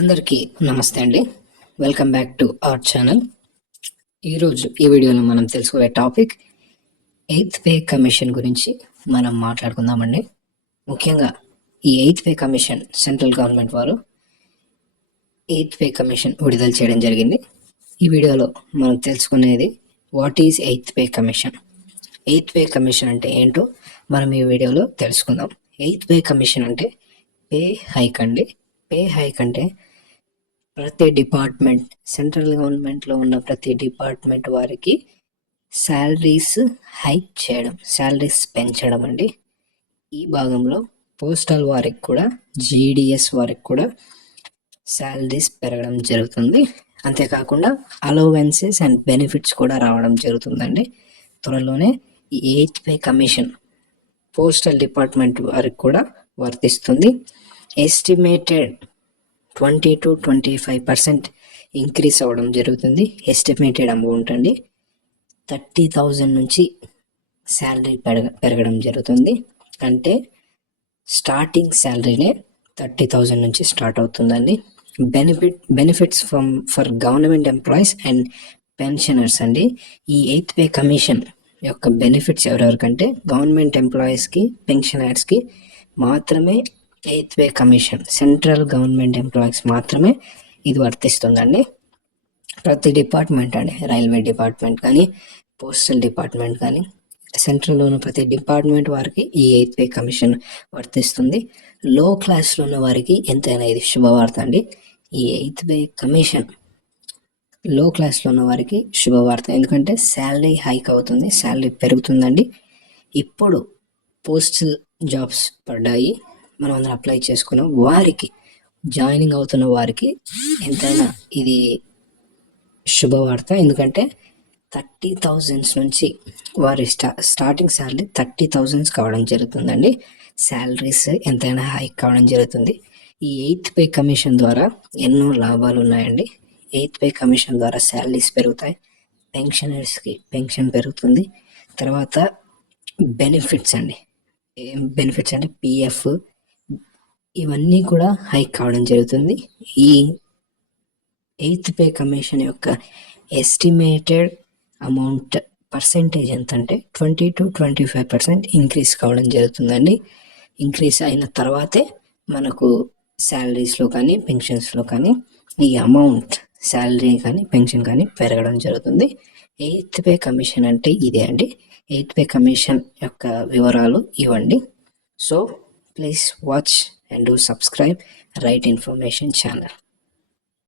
అందరికీ నమస్తే అండి. Welcome back to our channel. ఈరోజు ఈ వీడియోలో మనం తెలుసుకునే టాపిక్ ఎయిత్ పే కమిషన్ గురించి మనం మాట్లాడుకుందామండి. ముఖ్యంగా ఈ eighth pay commission central government వారు ఎయిత్ పే కమిషన్ విడుదల చేయడం జరిగింది. ఈ వీడియోలో మనం తెలుసుకునేది what is eighth pay commission. Eighth pay commission అంటే ఏంటో మనం ఈ వీడియోలో తెలుసుకుందాం. ఎయిత్ పే కమిషన్ అంటే పే హైక్ అండి. పే హైక్ అంటే ప్రతి డిపార్ట్మెంట్, సెంట్రల్ గవర్నమెంట్లో ఉన్న ప్రతి డిపార్ట్మెంట్ వారికి శాలరీస్ హైక్ చేయడం, శాలరీస్ పెంచడం అండి. ఈ భాగంలో పోస్టల్ వారికి కూడా, జీడిఎస్ వారికి కూడా శాలరీస్ పెరగడం జరుగుతుంది. అంతేకాకుండా అలవెన్సెస్ అండ్ బెనిఫిట్స్ కూడా రావడం జరుగుతుందండి. త్వరలోనే ఈ eighth pay commission postal department వారికి కూడా వర్తిస్తుంది. ఎస్టిమేటెడ్ 20 to 25% ఇంక్రీస్ అవ్వడం జరుగుతుంది. ఎస్టిమేటెడ్ అమౌంట్ అండి. 30,000 నుంచి శాలరీ పెరగడం జరుగుతుంది. అంటే స్టార్టింగ్ శాలరీనే 30,000 నుంచి స్టార్ట్ అవుతుందండి. Benefits for government employees and pensioners అండి. ఈ ఎయిత్ పే కమిషన్ యొక్క బెనిఫిట్స్ ఎవరెవరికంటే గవర్నమెంట్ ఎంప్లాయీస్కి, పెన్షనర్స్కి మాత్రమే eighth pay commission, central government employees మాత్రమే ఇది వర్తిస్తుందండి. ప్రతి డిపార్ట్మెంట్ అండి, రైల్వే డిపార్ట్మెంట్ కానీ, పోస్టల్ డిపార్ట్మెంట్ కానీ, సెంట్రల్లో ఉన్న ప్రతి డిపార్ట్మెంట్ వారికి ఈ ఎయిత్ పే కమిషన్ వర్తిస్తుంది. లో క్లాస్లో ఉన్న వారికి ఎంతైనా ఇది శుభవార్త అండి. ఈ ఎయిత్ పే కమిషన్ లో క్లాస్లో ఉన్న వారికి శుభవార్త. ఎందుకంటే శాలరీ హైక్ అవుతుంది, శాలరీ పెరుగుతుందండి. ఇప్పుడు పోస్టల్ జాబ్స్ పడ్డాయి, మనం అందరం అప్లై చేసుకున్నాం. వారికి, జాయినింగ్ అవుతున్న వారికి ఎంతైనా ఇది శుభవార్త. ఎందుకంటే 30,000 నుంచి వారి స్టార్టింగ్ శాలరీ 30,000 కావడం జరుగుతుందండి. శాలరీస్ ఎంతైనా హైక్ కావడం జరుగుతుంది. ఈ ఎయిత్ పే కమిషన్ ద్వారా ఎన్నో లాభాలు ఉన్నాయండి. ఎయిత్ పే కమిషన్ ద్వారా శాలరీస్ పెరుగుతాయి, పెన్షనర్స్కి పెన్షన్ పెరుగుతుంది. తర్వాత బెనిఫిట్స్ అండి. ఏం బెనిఫిట్స్ అంటే పిఎఫ్, ఇవన్నీ కూడా హైక్ కావడం జరుగుతుంది. ఈ ఎయిత్ పే కమిషన్ యొక్క ఎస్టిమేటెడ్ అమౌంట్ పర్సెంటేజ్ ఎంత అంటే 20 to 25% ఇంక్రీజ్ కావడం జరుగుతుందండి. ఇంక్రీజ్ అయిన తర్వాతే మనకు శాలరీస్లో కానీ, పెన్షన్స్లో కానీ ఈ అమౌంట్, శాలరీ కానీ, పెన్షన్ కానీ పెరగడం జరుగుతుంది. ఎయిత్ పే కమిషన్ అంటే ఇదే అండి. ఎయిత్ పే కమిషన్ యొక్క వివరాలు ఇవ్వండి. So please watch and do subscribe Right Information channel.